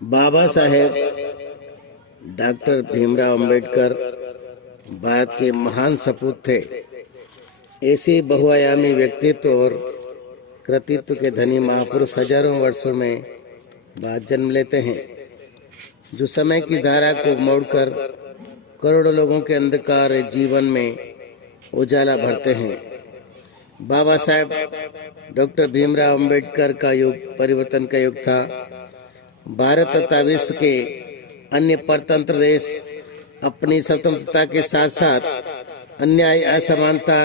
Baba Saheb doctor Bhimrao Ambedkar Bharat के महान सपूत थे। ऐसे बहुआयामी व्यक्तित्व और कृतित्व के धनी महापुरुष हजारों वर्षों में बाद जन्म लेते हैं, जो समय की धारा को मोड़कर करोड़ों लोगों के अंधकार जीवन में उजाला भरते हैं। बाबा साहेब डॉक्टर भीमराव अंबेडकर का युग परिवर्तन का युग था। भारत तथा विश्व के अन्य परतंत्र देश अपनी स्वतंत्रता के साथ साथ अन्याय, असमानता,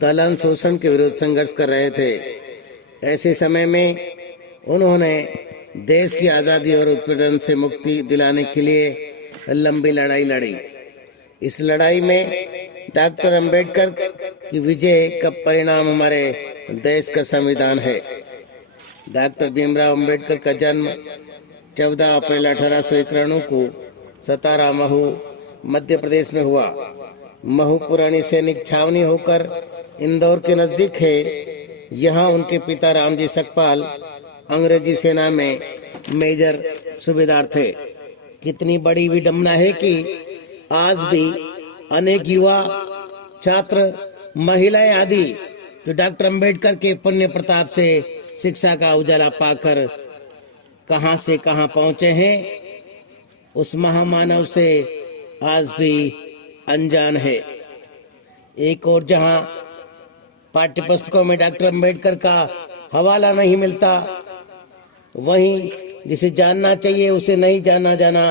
दलन, शोषण के विरुद्ध संघर्ष कर रहे थे। ऐसे समय में उन्होंने देश की आज़ादी और उत्पीड़न से मुक्ति दिलाने के लिए लंबी लड़ाई लड़ी। इस लड़ाई में डॉक्टर अंबेडकर की विजय का परिणाम हमारे देश का संविधान है। डॉक्टर भीमराव अंबेडकर का जन्म 14 अप्रैल 1891 को सतारा, महू, मध्य प्रदेश में हुआ। महू पुरानी सैनिक छावनी होकर इंदौर के नजदीक है। यहाँ उनके पिता रामजी सकपाल अंग्रेजी सेना में मेजर सूबेदार थे। कितनी बड़ी विडंबना है कि आज भी अनेक युवा, छात्र, महिलाएं आदि जो डॉक्टर अंबेडकर के पुण्य प्रताप से शिक्षा का उजाला पाकर कहां से कहां पहुंचे हैं, उस महामानव से आज भी अनजान है। एक और जहां पाठ्य पुस्तकों में डॉक्टर अंबेडकर का हवाला नहीं मिलता, वहीं जिसे जानना चाहिए उसे नहीं जाना,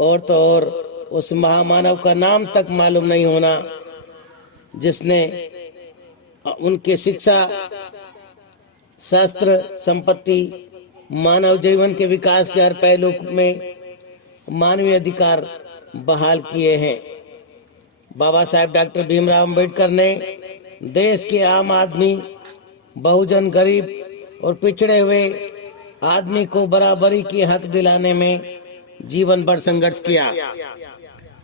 और तो और उस महामानव का नाम तक मालूम नहीं होना, जिसने उनके शिक्षा, शास्त्र, संपत्ति, मानव जीवन के विकास के हर पहलू में मानवीय अधिकार बहाल किए हैं। बाबा साहेब डॉक्टर भीमराव अंबेडकर ने देश के आम आदमी, बहुजन, गरीब और पिछड़े हुए आदमी को बराबरी की हक दिलाने में जीवन भर संघर्ष किया।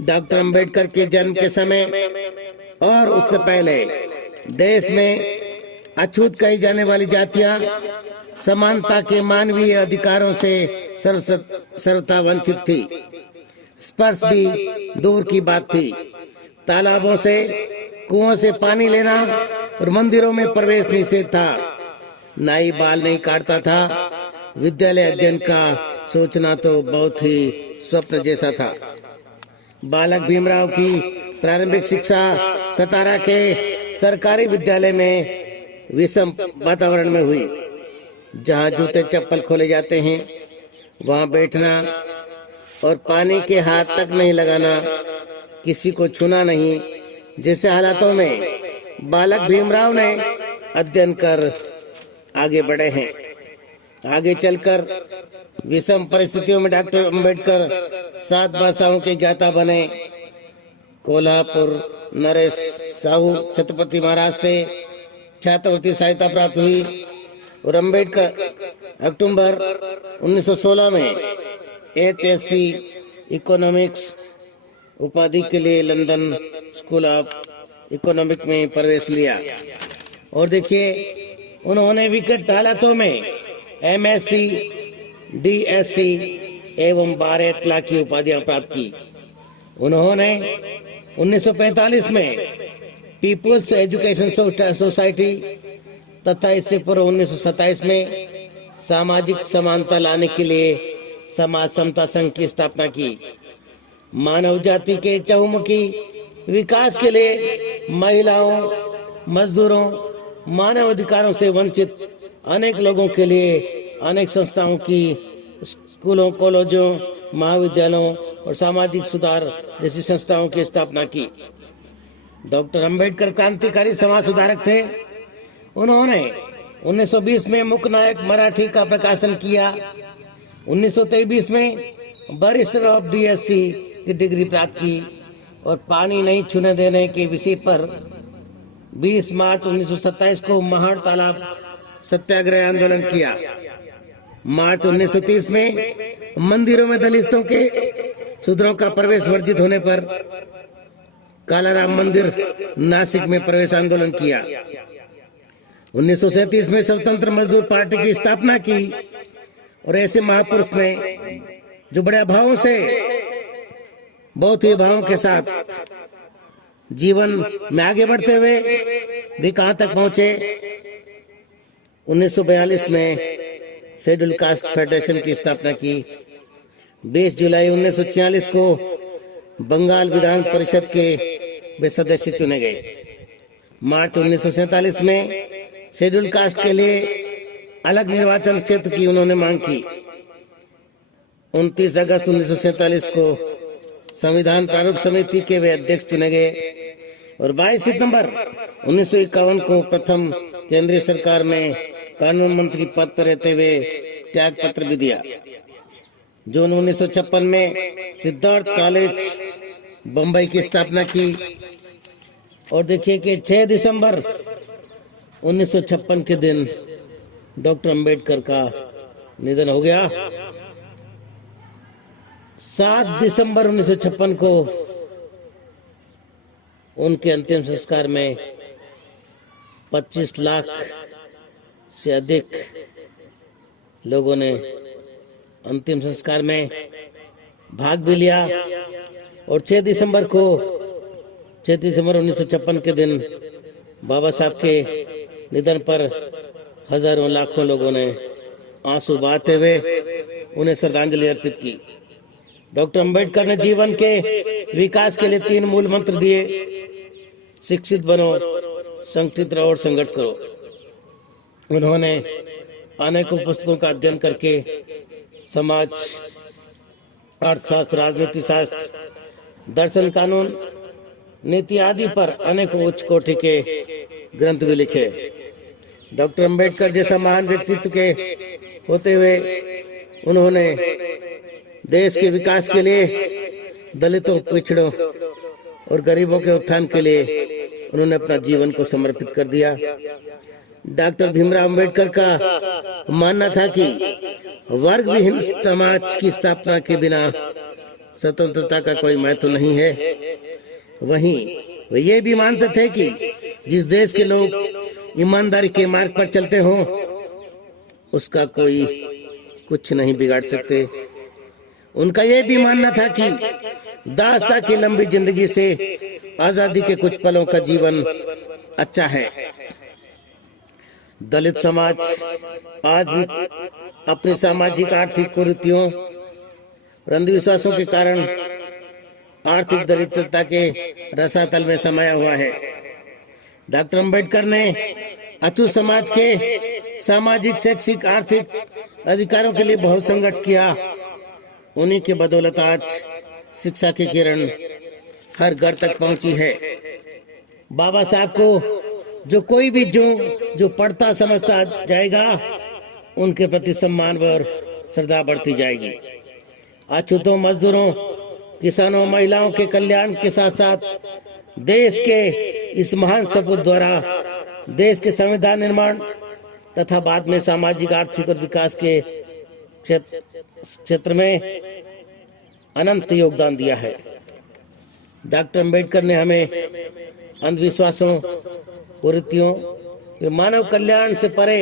डॉक्टर अंबेडकर के जन्म के समय और उससे पहले देश में अछूत कही जाने वाली जातियां समानता के मानवीय अधिकारों से सर्वथा वंचित थी। स्पर्श भी दूर की बात थी। तालाबों से, कुओं से पानी लेना और मंदिरों में प्रवेश निषेध था। नाई बाल नहीं काटता था। विद्यालय अध्ययन का सोचना तो बहुत ही स्वप्न जैसा था। बालक भीमराव की प्रारंभिक शिक्षा सतारा के सरकारी विद्यालय में विषम वातावरण में हुई। जहां जूते चप्पल खोले जाते हैं, वहां बैठना और पानी के हाथ तक नहीं लगाना, किसी को छूना नहीं, जैसे हालातों में बालक भीमराव ने अध्ययन कर आगे बढ़े हैं। आगे चलकर विषम परिस्थितियों में डॉक्टर अंबेडकर 7 भाषाओं के ज्ञाता बने। कोल्हापुर नरेश साहू छत्रपति महाराज से छात्रवृत्ति सहायता प्राप्त हुई और अंबेडकर अक्टूबर 1916 में एचएससी इकोनॉमिक्स उपाधि के लिए लंदन स्कूल ऑफ इकोनॉमिक्स में प्रवेश लिया। और देखिए, उन्होंने विकट हालातों में एमएससी, डीएससी एवं 12 लाख की उपाधियां प्राप्त की। उन्होंने 1945 में पीपुल्स एजुकेशन सोसाइटी तथा इससे पूर्व 1927 में सामाजिक समानता लाने के लिए समाज समता संघ की स्थापना की। मानव जाति के चहुमुखी विकास के लिए महिलाओं, मजदूरों, मानव अधिकारों से वंचित अनेक लोगों के लिए अनेक संस्थाओं की, स्कूलों, कॉलेजों, महाविद्यालयों और सामाजिक सुधार जैसी संस्थाओं की स्थापना की। डॉक्टर अंबेडकर क्रांतिकारी समाज सुधारक थे। उन्होंने 1920 में मुकनायक मराठी का प्रकाशन किया। 1923 में बैरिस्टर ऑफ डीएससी की डिग्री प्राप्त की और पानी नहीं छूने देने के विषय पर 20 मार्च 1927 को महाड़ तालाब सत्याग्रह आंदोलन किया। मार्च 1930 में मंदिरों में दलितों के शूद्रों का प्रवेश वर्जित होने पर कालाराम मंदिर नासिक में प्रवेश आंदोलन किया। 1937 में स्वतंत्र मजदूर पार्टी की स्थापना की और ऐसे महापुरुष ने जो बड़े अभावों से बहुत ही अभावों के साथ जीवन में आगे बढ़ते हुए भी कहां तक पहुंचे। 1942 में शेड्यूल कास्ट फेडरेशन की स्थापना की। 20 जुलाई 1946 को बंगाल विधान परिषद के वे सदस्य चुने गए। मार्च 1947 में शेड्यूल कास्ट के लिए अलग निर्वाचन क्षेत्र की उन्होंने मांग की। 29 अगस्त 1947 को संविधान प्रारूप समिति के वे अध्यक्ष चुने गए और 22 सितंबर 1951 को प्रथम केंद्रीय सरकार में कानून मंत्री पद पर रहते हुए त्याग पत्र भी दिया। जून 1956 में सिद्धार्थ कॉलेज बम्बई की स्थापना की और देखिए कि 6 दिसंबर 1956 के दिन डॉक्टर अंबेडकर का निधन हो गया। 7 दिसंबर 1956 को उनके अंतिम संस्कार में 25 लाख से अधिक लोगों ने अंतिम संस्कार में भाग भी लिया और 6 दिसंबर 1956 के दिन बाबा साहब के निधन पर हजारों लाखों लोगों ने आंसू बहाते हुए उन्हें श्रद्धांजलि अर्पित की। डॉक्टर अंबेडकर ने जीवन के विकास के लिए 3 मूल मंत्र दिए। शिक्षित बनो, संगठित रहो और संघर्ष करो। उन्होंने अनेकों पुस्तकों का अध्ययन करके समाज, अर्थशास्त्र, राजनीति शास्त्र, दर्शन, कानून, नीति आदि पर अनेकों उच्च कोटि के ग्रंथ भी लिखे। डॉक्टर अंबेडकर जैसा महान व्यक्तित्व के होते हुए उन्होंने देश के विकास के लिए, दलितों, पिछड़ों और गरीबों के उत्थान के लिए उन्होंने अपना जीवन को समर्पित कर दिया। डॉक्टर भीमराव अंबेडकर का मानना था कि वर्ग विहीन समाज की स्थापना के बिना स्वतंत्रता का कोई महत्व नहीं है। वहीं वे ये भी मानते थे कि जिस देश के लोग ईमानदारी के मार्ग पर चलते हों उसका कोई कुछ नहीं बिगाड़ सकते। उनका यह भी मानना था कि दास्ता की लंबी जिंदगी से आजादी के कुछ पलों का जीवन अच्छा है। दलित समाज आज भी अपनी सामाजिक आर्थिक कुरीतियों और अंधविश्वासों के कारण आर्थिक दरिद्रता के रसातल में समाया हुआ है। डॉक्टर अंबेडकर ने अछूत समाज के सामाजिक, शैक्षिक, आर्थिक अधिकारों के लिए बहुत संघर्ष किया। उन्हीं के बदौलत आज शिक्षा की किरण हर घर तक पहुंची है। बाबा साहब को जो कोई भी जो पढ़ता समझता जाएगा उनके प्रति सम्मान और श्रद्धा बढ़ती जाएगी। अछूतों, मजदूरों, किसानों, महिलाओं के कल्याण के साथ साथ देश के इस महान सपूत द्वारा देश के संविधान निर्माण तथा बाद में सामाजिक, आर्थिक और विकास के क्षेत्र में अनंत योगदान दिया है। डॉक्टर अंबेडकर ने हमें अंधविश्वासों, कुरीतियों, मानव कल्याण से परे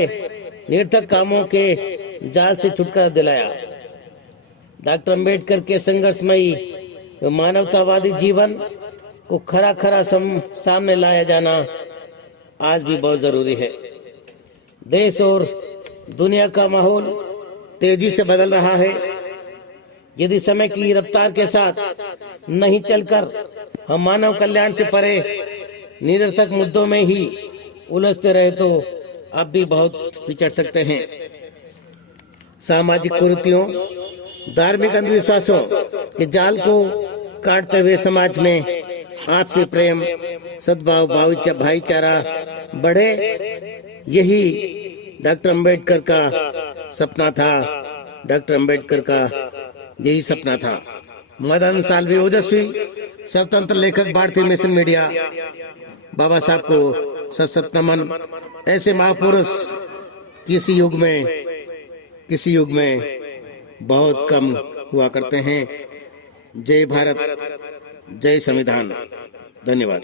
निरर्थक कामों के जाल से छुटकारा दिलाया। डॉक्टर अंबेडकर के संघर्षमयी मानवतावादी जीवन को खरा सामने लाया जाना आज भी बहुत जरूरी है। देश और दुनिया का माहौल तेजी से बदल रहा है। यदि समय की रफ्तार के साथ नहीं चलकर हम मानव कल्याण से परे निरर्थक मुद्दों में ही उलझते रहे तो अब भी बहुत पिछड़ सकते हैं। सामाजिक कुरीतियों, धार्मिक अंधविश्वासों के जाल को काटते हुए समाज में आपसी प्रेम, सद्भाव, भाईचारा बढ़े, यही डॉक्टर अंबेडकर का सपना था। डॉक्टर अंबेडकर का यही सपना था। मदन साल्वी ओजस्वी, स्वतंत्र लेखक, भारतीय मिशन मीडिया। बाबा साहब को सशक्त नमन। ऐसे महापुरुष किसी युग में बहुत कम हुआ करते हैं। जय भारत, जय संविधान। धन्यवाद।